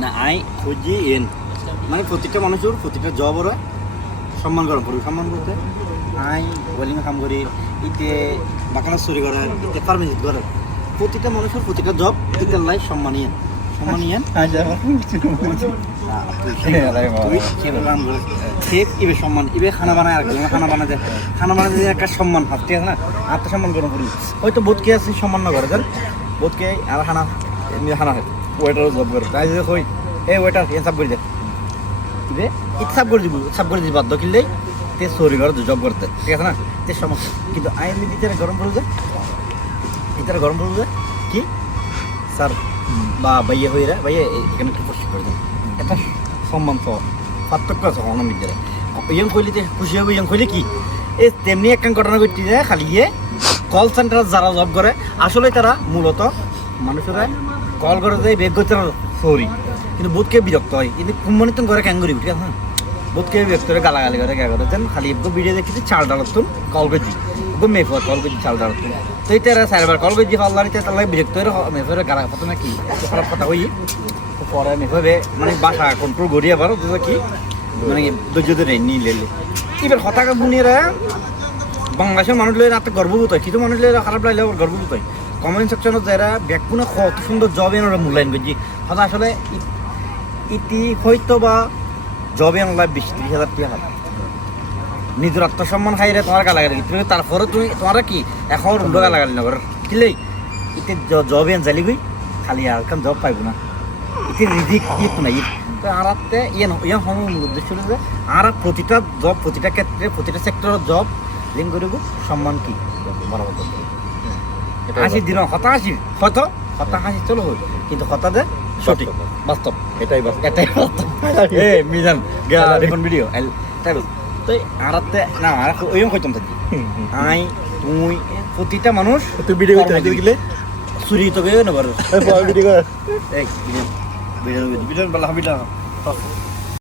না আই খুঁজি এন মানে প্রতিটা মানুষের প্রতিটা জবর সম্মান গরম করি সম্মান করতে আই ওয়েলিং কাম করি ইতে বাকানা চুরি করার ইতে ফার্মেসি করার প্রতিটা মানুষের প্রতিটা জব ইতার লাই সম্মানীয় ইবে সম্মান ইবে খানা বানায় আর খানা বানাতে একটা সম্মান হাত ঠিক আছে না আত্মসম্মান গরম করি হয়তো বোধকে আছে সম্মান না করে দেন বোধকে আর খানা এমনি খানা হয় ওয়েটারও জব করে তাই যে কই এই ওয়েটার এ সাব করে দে রে ইচ্ছাব করে দিব বাধ্য কিনলেই তে সরি করে জব করতে ঠিক আছে না তে সমস্যা কিন্তু আইন ভিতরে গরম পড়ে যায় কি স্যার বা ভাইয়া হয়ে ভাইয়া এখানে একটু কষ্ট করে দেন এটা সম্মান তো পার্থক্য আছে অন্য ভিতরে ইয়ং কইলিতে খুশি হবে ইয়ং কইলে কি এই তেমনি একটা ঘটনা ঘটতে যায় খালি গিয়ে কল সেন্টার যারা জব করে আসলে তারা মূলত মানুষেরা কল করে যায় বেগ করতে সরি কিন্তু বোধকে বিরক্ত হয় কিন্তু কোম্পানি তো করে ক্যাং করি ঠিক আছে না বোধকে বিরক্ত করে গালাগালি করে কে করে দেন খালি একটু ভিডিও দেখেছি চাল ডালতুন কল করছি মেফর কল করছি চাল ডালতুন তো এই তারা সাইবার কল করছি পাল্লারিতে তাহলে বিরক্ত হয়ে মেফরের গালা প্রথমে কি খারাপ কথা হই পরে মেফরে মানে বাসা কন্ট্রোল করিয়া পারো তো কি মানে ধৈর্য ধরে নিলে এবার হঠাৎ বুনিয়েরা বাংলাদেশের মানুষ লয়ে রাতে গর্ববোধ হয় কিছু মানুষ লয়ে খারাপ লাগলে গর্ববোধ হয় কমেন্ট সেকশনত যারা ব্যাগপুনে কত সুন্দর জব এনে মূল্যায়ন করছি হয়তো আসলে ইতি হয়তো বা জব এন লাইফ 20-30 হাজার টাকা নিজের আত্মসম্মান খাইরে তোমার গালাগালি তুমি তারপরে তুমি তোমারা কি এখন উল্টো গালাগালি না করার কিলেই ইতি জব এন জালি গই খালি আর কারণ জব পাইব না ইতি রিজিক ইত নাই তো আরাতে ইয়ে হম উদ্দেশ্য হলো যে আর প্রতিটা জব প্রতিটা ক্ষেত্রে প্রতিটা সেক্টরের জব লিঙ্ক করিব সম্মান কি বরাবর করতে 80 দিন হতাশি চলো হই কিন্তু হতাদে সঠিক বাস্তব এটাই বাস্তব মিজান দেখুন ভিডিও তাই তো আরাতে না আর ওইরকম কইতাম থাকি আই তুই প্রতিটা মানুষ তুই ভিডিও করতে গেলে চুরি তো গেও না পারো ভিডিও কর ভিডিও বালা ভিডিও